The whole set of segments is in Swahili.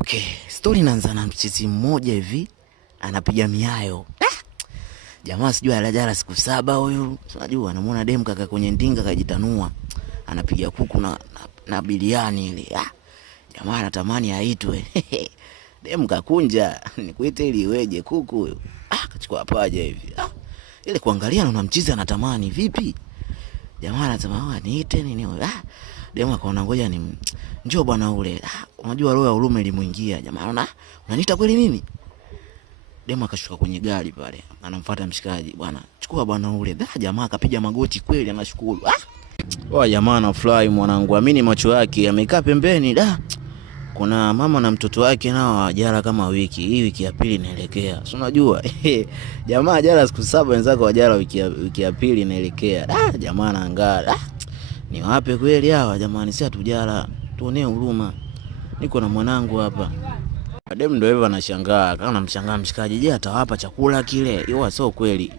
Okay, story inaanza na mchizi mmoja hivi anapiga miayo. Jamaa sijui alajala siku 7 huyu. Unajua anamuona dem kaka kwenye ndinga kajitanua. Anapiga kuku na biliani ile. Jamaa anatamani aitwe. Dem kakunja, nikuite ili iweje kuku huyo. Kachukua paja hivi. Ile kuangalia na mchizi anatamani vipi? Jamaa anatamani niite nini huyo. Dem akaona ngoja ni njoo bwana ule. Unajua roho ya huruma ilimuingia. Jamaa anaona unaniita kweli mimi? Dem akashuka kwenye gari pale. Anamfuata mshikaji, bwana chukua bwana ule. Jamaa akapiga magoti kweli anashukuru. Jamaa anafurahi mwanangu. Amini macho yake amekaa pembeni. Kuna mama na mtoto wake nao wajala kama wiki. Hii wiki ya pili inaelekea. Si unajua? Jamaa ajala siku 7 wenzako wajala wiki ya pili inaelekea. Jamaa anaangaa. Ni wapi kweli hawa jamani, si atujala. Tuonee huruma. Niko na mwanangu hapa. Dem ndio hivyo anashangaa, kama anamshangaa mshikaji, je atawapa chakula kile? Yeye sio kweli.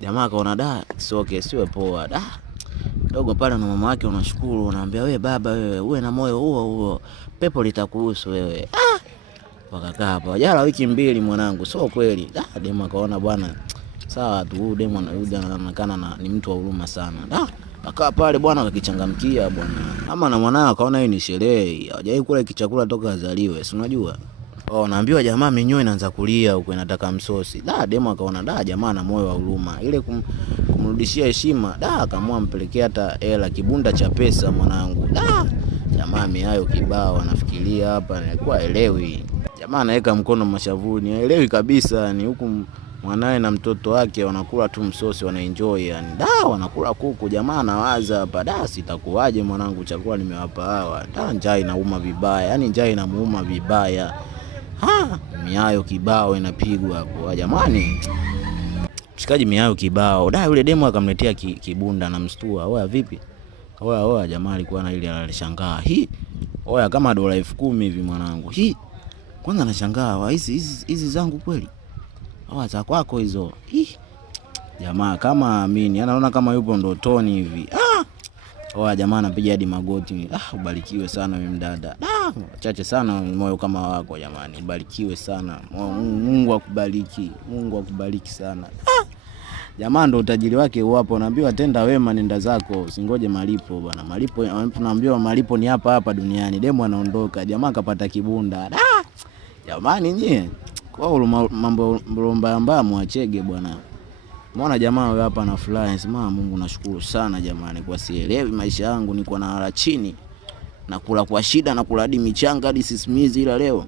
Jamaa akaona soke siwe poa. Dogo pale na mama yake unashukuru, unaambia wewe baba wewe uwe na moyo huo pepo litakuhusu wewe. Wakakaa hapa. Wajala wiki 2 mwanangu, sio kweli. Dem akaona bwana sawa tu, dem anaonekana ni mtu wa huruma sana. Akaa pale bwana akakichangamkia bwana. Ama na mwanao akaona hii ni sherehe. Hajai kula kichakula toka azaliwe, si unajua? Naambiwa jamaa minyoo inaanza kulia huko inataka msosi. Demo akaona jamaa na moyo wa huruma. Ile kumrudishia heshima, akaamua mpelekea hata hela kibunda cha pesa mwanangu. Jamaa miayo kibao anafikiria hapa alikuwa elewi. Jamaa anaweka mkono mashavuni, elewi kabisa ni huku mwanae na mtoto wake wanakula tu msosi wanaenjoy yani. Wanakula kuku, jamaa anawaza hapa sitakuwaje mwanangu chakula nimewapa hawa. Njaa inauma vibaya, yani njaa inamuuma vibaya. Miayo kibao inapigwa hapo. Jamani. Mshikaji miayo kibao. Yule demo akamletea kibunda na mstua. Vipi? Jamaa alikuwa na ile alishangaa. Kama dola 10,000 hivi mwanangu. Kwanza anashangaa, hizi zangu kweli? Za kwako hizo. Jamaa kama amini, anaona kama yupo ndotoni hivi. Jamaa anapiga hadi magoti. Ubarikiwe sana wewe mdada. Chache sana moyo kama wako jamani. Ubarikiwe sana. Mungu akubariki. Mungu akubariki sana. Jamaa ndo utajiri wake uwapo. Unaambiwa tenda wema nenda zako, usingoje malipo bwana. Malipo tunaambiwa malipo ni hapa duniani. Demo anaondoka. Jamaa kapata kibunda. Jamani nyie. Kwa mambo mbaya mwachege bwana. Muona jamaa huyo hapa anafurahi. Sema Mungu nashukuru sana jamani kwa sielewi maisha yangu niko na hala chini. Nakula kwa shida, nakula hadi michanga hadi sisimizi ila leo